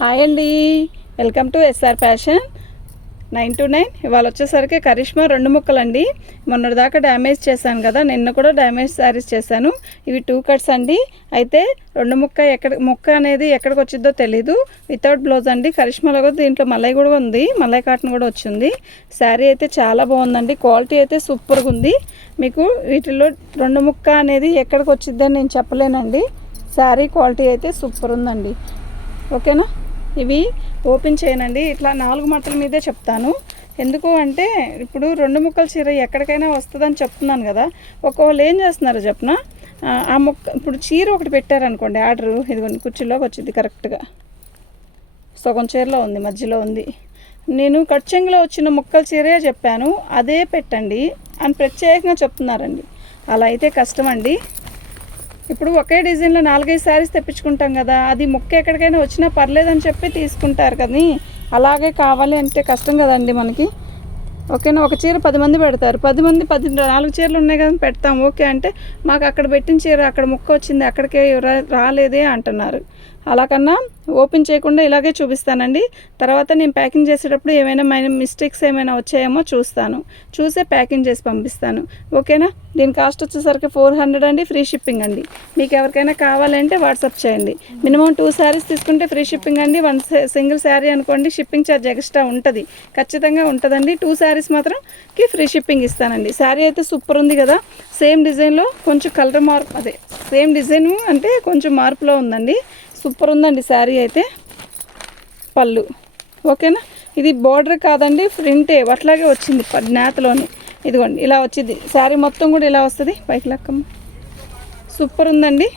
Hi అండి, welcome to SR fashion 929. ఇవాళ వచ్చేసరికి కరిష్మా 2 ముక్కలండి. మొన్నటిదాకా డ్యామేజ్ చేశాను కదా, నిన్న కూడా డ్యామేజ్ శారీస్ చేశాను. ఇవి 2 కట్స్ అండి. అయితే 2 ముక్క అనేది ఎక్కడికి వచ్చిందో తెలీదు. వితౌట్ బ్లౌజ్ అండి. కరిష్మాలో కూడా దీంట్లో మల్లై కూడా ఉంది, మల్లై కాటన్ కూడా వచ్చింది. శారీ అయితే చాలా బాగుందండి, క్వాలిటీ అయితే సూపర్గా ఉంది. మీకు వీటిల్లో 2 ముక్క అనేది ఎక్కడికి వచ్చిందని నేను చెప్పలేనండి. శారీ క్వాలిటీ అయితే సూపర్ ఉందండి. ఓకేనా, ఇవి ఓపెన్ చేయనండి, ఇట్లా 4 మట్టల మీదే చెప్తాను. ఎందుకు అంటే ఇప్పుడు 2 ముక్కల చీర ఎక్కడికైనా వస్తుందని చెప్తున్నాను కదా. ఒక్కొక్కరు ఏం చేస్తున్నారో చెప్పిన, ఆ ముక్క ఇప్పుడు చీర ఒకటి పెట్టారనుకోండి ఆర్డరు, ఇదిగోండి కుర్చీలోకి వచ్చింది కరెక్ట్గా, సగం చీరలో ఉంది, మధ్యలో ఉంది. నేను కట్ చెంగులో వచ్చిన ముక్కల చీరే చెప్పాను, అదే పెట్టండి అని ప్రత్యేకంగా చెప్తున్నారండి. అలా అయితే కష్టం అండి. ఇప్పుడు ఒకే డిజైన్లో 4-5 శారీస్ తెప్పించుకుంటాం కదా, అది ముక్క ఎక్కడికైనా వచ్చినా పర్లేదని చెప్పి తీసుకుంటారు కానీ అలాగే కావాలి అంటే కష్టం కదండి మనకి. ఓకేనా, ఒక చీర 10 మంది పెడతారు, 10 మంది 4 చీరలు ఉన్నాయి కదా పెడతాం. ఓకే అంటే మాకు అక్కడ పెట్టిన చీర అక్కడ ముక్క వచ్చింది, అక్కడికే రాలేదే అంటున్నారు. అలా కన్నా ఓపెన్ చేయకుండా ఇలాగే చూపిస్తానండి. తర్వాత నేను ప్యాకింగ్ చేసేటప్పుడు ఏమైనా మిస్టేక్స్ ఏమైనా వచ్చాయేమో చూస్తాను, చూసే ప్యాకింగ్ చేసి పంపిస్తాను. ఓకేనా, దీని కాస్ట్ వచ్చేసరికి 400 అండి, ఫ్రీ షిప్పింగ్ అండి. మీకు ఎవరికైనా కావాలంటే వాట్సాప్ చేయండి. మినిమం 2 శారీస్ తీసుకుంటే ఫ్రీ షిప్పింగ్ అండి. 1 సింగిల్ శారీ అనుకోండి షిప్పింగ్ ఛార్జ్ ఎక్స్ట్రా ఉంటుంది, ఖచ్చితంగా ఉంటుందండి. 2 శారీస్ మాత్రంకి ఫ్రీ షిప్పింగ్ ఇస్తానండి. శారీ అయితే సూపర్ ఉంది కదా, సేమ్ డిజైన్లో కొంచెం కలర్ మార్పు, అదే సేమ్ డిజైన్ అంటే కొంచెం మార్పులో ఉందండి. సూపర్ ఉందండి శారీ అయితే. పళ్ళు ఓకేనా, ఇది బార్డర్ కాదండి, ప్రింటే అట్లాగే వచ్చింది నేతలోని. ఇదిగోండి ఇలా వచ్చింది, శారీ మొత్తం కూడా ఇలా వస్తుంది. పైకి లెక్కమ్మ, సూపర్ ఉందండి.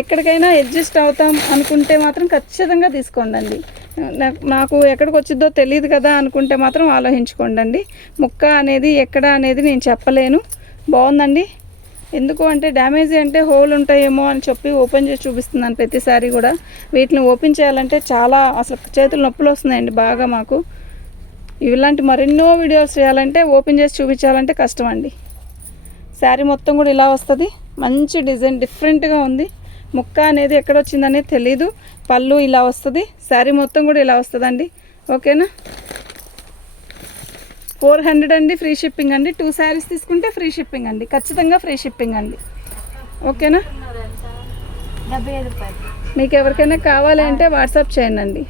ఎక్కడికైనా అడ్జస్ట్ అవుతాం అనుకుంటే మాత్రం ఖచ్చితంగా తీసుకోండి. నాకు ఎక్కడికి వచ్చిందో తెలియదు కదా అనుకుంటే మాత్రం ఆలోచించుకోండి. ముక్క అనేది ఎక్కడ అనేది నేను చెప్పలేను. బాగుందండి. ఎందుకు అంటే డ్యామేజ్ అంటే హోల్ ఉంటాయేమో అని చెప్పి ఓపెన్ చేసి చూపిస్తున్నాను ప్రతిసారి కూడా. వీటిని ఓపెన్ చేయాలంటే చాలా అసలు చేతులు నొప్పులు వస్తున్నాయండి బాగా మాకు. ఇలాంటి మరెన్నో వీడియోస్ చేయాలంటే ఓపెన్ చేసి చూపించాలంటే కష్టం అండి. శారీ మొత్తం కూడా ఇలా వస్తుంది, మంచి డిజైన్ డిఫరెంట్గా ఉంది. ముక్క అనేది ఎక్కడ వచ్చిందనేది తెలీదు. పళ్ళు ఇలా వస్తుంది, శారీ మొత్తం కూడా ఇలా వస్తుందండి. ఓకేనా, 400 అండి, ఫ్రీ షిప్పింగ్ అండి. 2 శారీస్ తీసుకుంటే ఫ్రీ షిప్పింగ్ అండి, ఖచ్చితంగా ఫ్రీ షిప్పింగ్ అండి. ఓకేనా, 75 రూపాయలు. మీకు ఎవరికైనా కావాలి అంటే వాట్సాప్ చేయండి.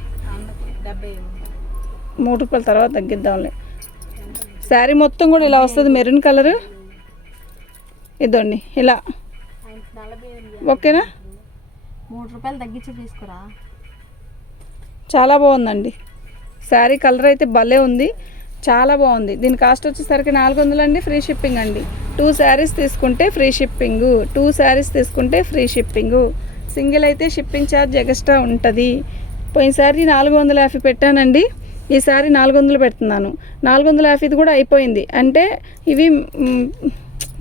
3 రూపాయల తర్వాత తగ్గిద్దాంలే. శారీ మొత్తం కూడా ఇలా వస్తుంది, మెరూన్ కలరు. ఇదండి ఇలా. ఓకేనా, 3 రూపాయలు తగ్గించి తీసుకురా. చాలా బాగుందండి శారీ, కలర్ అయితే భలే ఉంది, చాలా బాగుంది. దీని కాస్ట్ వచ్చేసరికి 400 అండి, ఫ్రీ షిప్పింగ్ అండి. 2 శారీస్ తీసుకుంటే ఫ్రీ షిప్పింగు, 2 శారీస్ తీసుకుంటే ఫ్రీ షిప్పింగు. సింగిల్ అయితే షిప్పింగ్ ఛార్జ్ ఎక్స్ట్రా ఉంటుంది. పోయినసారి 450 పెట్టానండి, ఈసారి 400 పెడుతున్నాను. 450 కూడా అయిపోయింది. అంటే ఇవి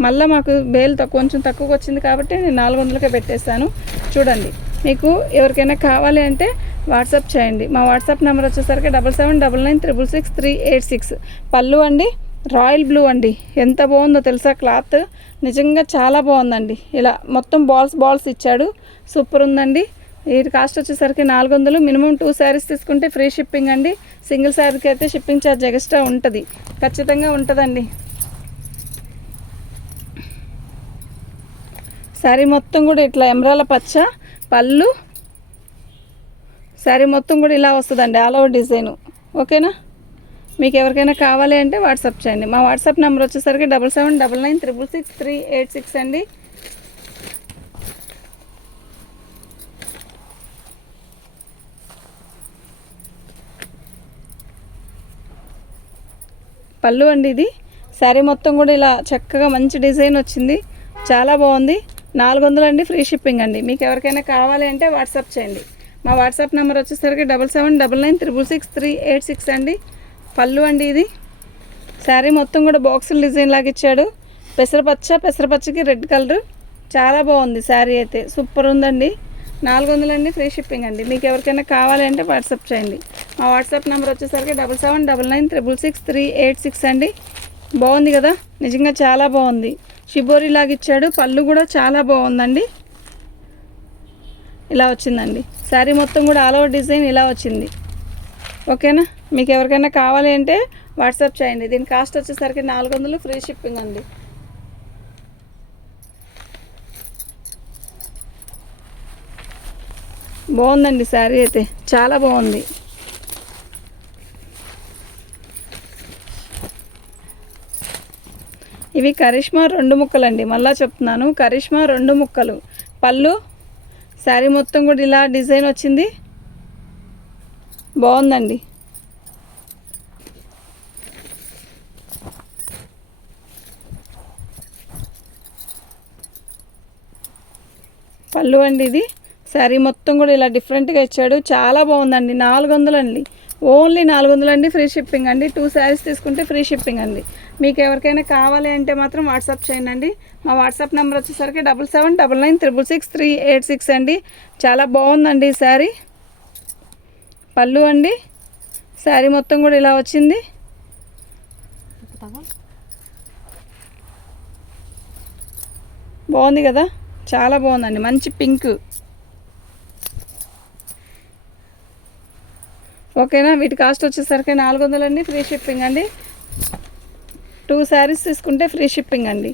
మళ్ళీ మాకు బేల్ కొంచెం తక్కువకి వచ్చింది కాబట్టి నేను 400కే పెట్టేస్తాను. చూడండి, మీకు ఎవరికైనా కావాలి అంటే వాట్సాప్ చేయండి. మా వాట్సాప్ నెంబర్ వచ్చేసరికి 7799666386. పళ్ళు అండి రాయల్ బ్లూ అండి, ఎంత బాగుందో తెలుసా క్లాత్, నిజంగా చాలా బాగుందండి. ఇలా మొత్తం బాల్స్ ఇచ్చాడు, సూపర్ ఉందండి. వీటి కాస్ట్ వచ్చేసరికి 400. మినిమం 2 శారీస్ తీసుకుంటే ఫ్రీ షిప్పింగ్ అండి. సింగిల్ శారీకి అయితే షిప్పింగ్ ఛార్జ్ ఎక్స్ట్రా ఉంటుంది, ఖచ్చితంగా ఉంటుందండి. శారీ మొత్తం కూడా ఇట్లా ఎమరాల పచ్చ పళ్ళు, శారీ మొత్తం కూడా ఇలా వస్తుందండి, ఆల్ ఓవర్ డిజైను. ఓకేనా, మీకు ఎవరికైనా కావాలి అంటే వాట్సాప్ చేయండి. మా వాట్సాప్ నెంబర్ వచ్చేసరికి 7799666386 అండి. పళ్ళు అండి ఇది. శారీ మొత్తం కూడా ఇలా చక్కగా మంచి డిజైన్ వచ్చింది, చాలా బాగుంది. 400 అండి, ఫ్రీ షిప్పింగ్ అండి. మీకు ఎవరికైనా కావాలి అంటే వాట్సాప్ చేయండి. మా వాట్సాప్ నెంబర్ వచ్చేసరికి 7799666386 అండి. పళ్ళు అండి ఇది. శారీ మొత్తం కూడా బాక్సుల డిజైన్ లాగా ఇచ్చాడు, పెసరపచ్చకి రెడ్ కలర్, చాలా బాగుంది శారీ అయితే, సూపర్ ఉందండి. 400 అండి, ఫ్రీ షిప్పింగ్ అండి. మీకు ఎవరికైనా కావాలి అంటే వాట్సాప్ చేయండి. మా వాట్సాప్ నెంబర్ వచ్చేసరికి 7799666386 అండి. బాగుంది కదా, నిజంగా చాలా బాగుంది. షిబోరి లాగా ఇచ్చాడు, పళ్ళు కూడా చాలా బాగుందండి. ఇలా వచ్చిందండి. శారీ మొత్తం కూడా ఆల్ ఓవర్ డిజైన్ ఇలా వచ్చింది. ఓకేనా, మీకు ఎవరికైనా కావాలి అంటే వాట్సాప్ చేయండి. దీని కాస్ట్ వచ్చేసరికి 400, ఫ్రీ షిప్పింగ్ అండి. బాగుందండి శారీ అయితే, చాలా బాగుంది. ఇవి కరిష్మా 2 ముక్కలండి. మళ్ళా చెప్తున్నాను, కరిష్మా 2 ముక్కలు. పళ్ళు శారీ మొత్తం కూడా ఇలా డిజైన్ వచ్చింది, బాగుందండి. పళ్ళు అండి, ఇది శారీ మొత్తం కూడా ఇలా డిఫరెంట్గా ఇచ్చాడు, చాలా బాగుందండి. 400 అండి, ఓన్లీ 400 అండి, ఫ్రీ షిప్పింగ్ అండి. 2 శారీస్ తీసుకుంటే ఫ్రీ షిప్పింగ్ అండి. మీకు ఎవరికైనా కావాలి అంటే మాత్రం వాట్సాప్ చేయండి. మా వాట్సాప్ నెంబర్ వచ్చేసరికి 7799666386 అండి. చాలా బాగుందండి ఈ శారీ. పళ్ళు అండి, శారీ మొత్తం కూడా ఇలా వచ్చింది. బాగుంది కదా, చాలా బాగుందండి, మంచి పింక్. ఓకేనా, వీటి కాస్ట్ వచ్చేసరికి 400 అండి, ఫ్రీ షిప్పింగ్ అండి. 2 శారీస్ తీసుకుంటే ఫ్రీ షిప్పింగ్ అండి.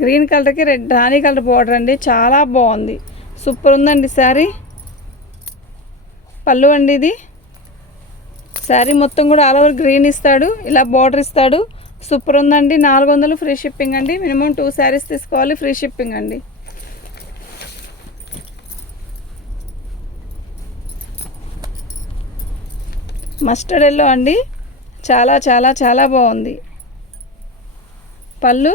గ్రీన్ కలర్కి రెడ్ రాణి కలర్ బార్డర్ అండి, చాలా బాగుంది, సూపర్ ఉందండి శారీ. పళ్ళు అండి, ఇది శారీ మొత్తం కూడా ఆల్ ఓవర్ గ్రీన్ ఇస్తాడు, ఇలా బార్డర్ ఇస్తాడు, సూపర్ ఉందండి. 400, ఫ్రీ షిప్పింగ్ అండి. మినిమం 2 శారీస్ తీసుకోవాలి, ఫ్రీ షిప్పింగ్ అండి. మస్టర్డ్ ఎల్లో అండి, చాలా చాలా చాలా బాగుంది. పళ్ళు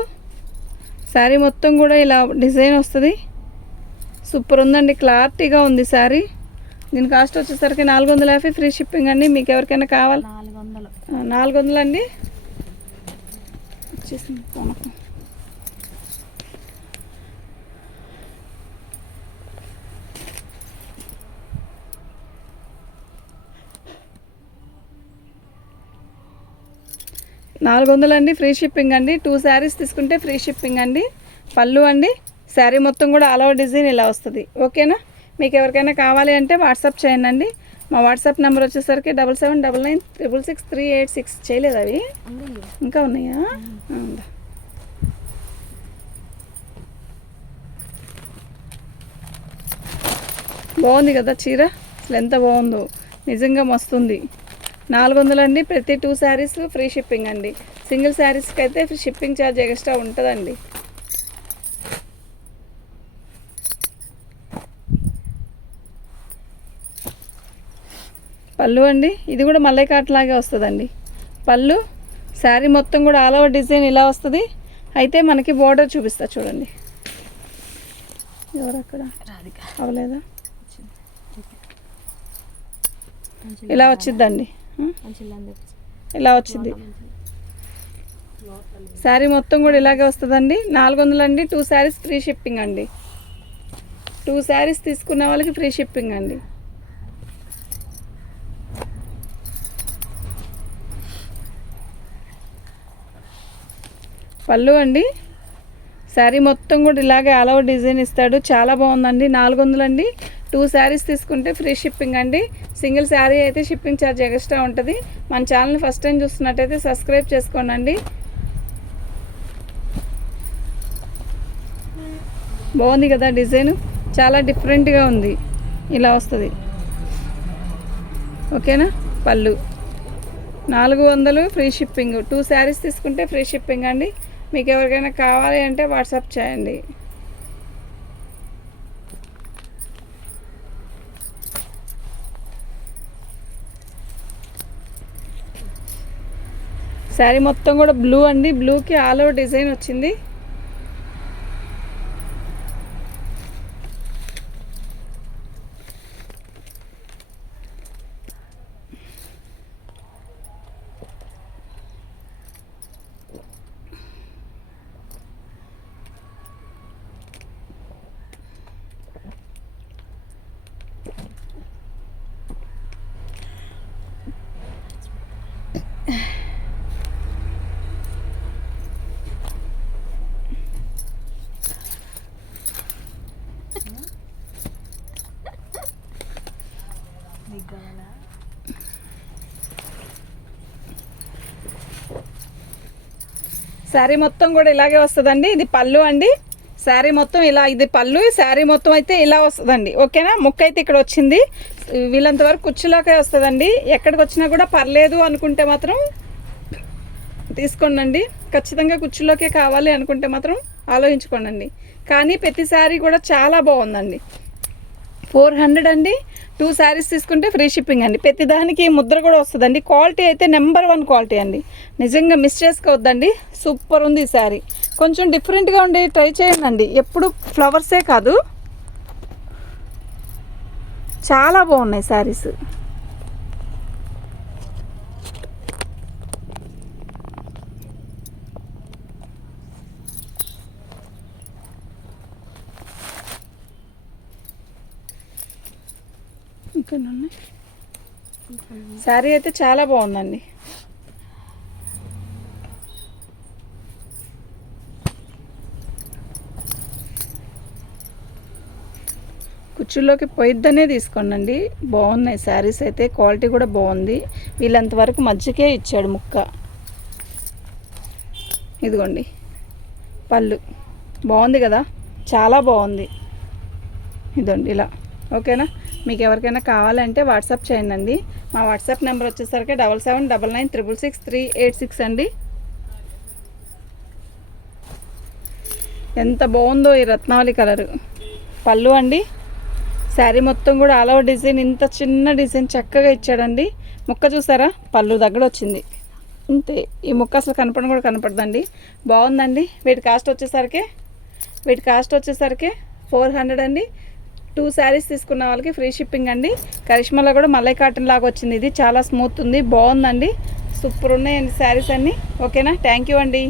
శారీ మొత్తం కూడా ఇలా డిజైన్ వస్తుంది, సూపర్ ఉందండి, క్లారిటీగా ఉంది శారీ. దీని కాస్ట్ వచ్చేసరికి 450, ఫ్రీ షిప్పింగ్ అండి. మీకు ఎవరికైనా కావాలి 400 అండి. వచ్చేసింది కొనకు. $400 అండి, ఫ్రీ షిప్పింగ్ అండి. 2 శారీస్ తీసుకుంటే ఫ్రీ షిప్పింగ్ అండి. పళ్ళు అండి, శారీ మొత్తం కూడా ఆల్ ఓవర్ డిజైన్ ఇలా వస్తుంది. ఓకేనా, మీకు ఎవరికైనా కావాలి అంటే వాట్సాప్ చేయండి. మా వాట్సాప్ నెంబర్ వచ్చేసరికి 7799666386. చేయలేదు అవి, ఇంకా ఉన్నాయా? బాగుంది కదా చీర, అసలు ఎంత బాగుందో, నిజంగా మస్తుంది. 400 అండి, ప్రతి 2 శారీస్ ఫ్రీ షిప్పింగ్ అండి. సింగిల్ శారీస్కి అయితే షిప్పింగ్ ఛార్జ్ ఎక్స్ట్రా ఉంటుందండి. పళ్ళు అండి, ఇది కూడా మల్లె కాట్ లాగే వస్తుందండి. పళ్ళు శారీ మొత్తం కూడా ఆల్ ఓవర్ డిజైన్ ఇలా వస్తుంది. అయితే మనకి బోర్డర్ చూపిస్తా చూడండి. ఎవరు అక్కడ అవలేదా? ఇలా వచ్చిద్దండి, ఇలా వచ్చింది. శారీ మొత్తం కూడా ఇలాగే వస్తుందండి. 400 అండి, 2 శారీస్ ఫ్రీ షిప్పింగ్ అండి. 2 శారీస్ తీసుకున్న వాళ్ళకి ఫ్రీ షిప్పింగ్ అండి. పళ్ళు అండి, శారీ మొత్తం కూడా ఇలాగే ఆల్ ఓవర్ డిజైన్ ఇస్తాడు, చాలా బాగుందండి. 400 అండి, 2 శారీస్ తీసుకుంటే ఫ్రీ షిప్పింగ్ అండి. సింగిల్ శారీ అయితే షిప్పింగ్ ఛార్జ్ ఎక్స్ట్రా ఉంటుంది. మన ఛానల్ని ఫస్ట్ టైం చూస్తున్నట్టయితే సబ్స్క్రైబ్ చేసుకోండి. బాగుంది కదా డిజైన్, చాలా డిఫరెంట్గా ఉంది, ఇలా వస్తుంది. ఓకేనా, పళ్ళు 400, ఫ్రీ షిప్పింగ్. 2 శారీస్ తీసుకుంటే ఫ్రీ షిప్పింగ్ అండి. మీకు ఎవరికైనా కావాలి అంటే వాట్సాప్ చేయండి. శారీ మొత్తం కూడా బ్లూ అండి, బ్లూకి ఆల్ ఓవర్ డిజైన్ వచ్చింది. మీకు కావాలా? శారీ మొత్తం కూడా ఇలాగే వస్తుందండి. ఇది పళ్ళు అండి. శారీ మొత్తం ఇలా, ఇది పళ్ళు. శారీ మొత్తం అయితే ఇలా వస్తుందండి. ఓకేనా? ముక్క అయితే ఇక్కడ వచ్చింది. వీళ్ళంత వరకు కుచ్చులాకే వస్తుందండి. ఎక్కడికి వచ్చినా కూడా పర్లేదు అనుకుంటే మాత్రం తీసుకోండి. ఖచ్చితంగా కుచ్చులోకే కావాలి అనుకుంటే మాత్రం ఆలోచించుకోండి. కానీ ప్రతి శారీ కూడా చాలా బాగుందండి. 400 అండి. 2 శారీస్ తీసుకుంటే ఫ్రీ షిప్పింగ్ అండి. ప్రతి దానికి ముద్ర కూడా వస్తుందండి. క్వాలిటీ అయితే నెంబర్ 1 క్వాలిటీ అండి. నిజంగా మిస్ చేసుకోవద్దండి. సూపర్ ఉంది ఈ శారీ. కొంచెం డిఫరెంట్గా ఉండి ట్రై చేయండి. ఎప్పుడు ఫ్లవర్సే కాదు, చాలా బాగున్నాయి శారీస్. శారీ అయితే చాలా బాగుందండి. కుచ్చుల్లోకి పోయిద్దనే తీసుకోండి. బాగున్నాయి శారీస్ అయితే. క్వాలిటీ కూడా బాగుంది. వీళ్ళంతవరకు మధ్యకే ఇచ్చాడు ముక్క. ఇదిగోండి పళ్ళు బాగుంది కదా, చాలా బాగుంది. ఇదండి ఇలా. ఓకేనా? మీకు ఎవరికైనా కావాలంటే వాట్సాప్ చేయండి. మా వాట్సాప్ నెంబర్ వచ్చేసరికి 7799666386 అండి. ఎంత బాగుందో ఈ రత్నావళి కలరు. పళ్ళు అండి. శారీ మొత్తం కూడా ఆల్ ఓవర్ డిజైన్, ఇంత చిన్న డిజైన్ చక్కగా ఇచ్చాడండి. ముక్క చూసారా? పళ్ళు దగ్గర వచ్చింది అంతే. ఈ ముక్క అసలు కనపడడం కూడా కనపడదండి. బాగుందండి. వీటి కాస్ట్ వచ్చేసరికి 400 అండి. 2 శారీస్ తీసుకున్న వాళ్ళకి ఫ్రీ షిప్పింగ్ అండి. కరిష్మాలో కూడా మల్లై కాటన్ లాగా వచ్చింది. ఇది చాలా స్మూత్ ఉంది, బాగుందండి. సూపర్ ఉన్నాయండి శారీస్ అన్నీ. ఓకేనా? థ్యాంక్ యూ అండి.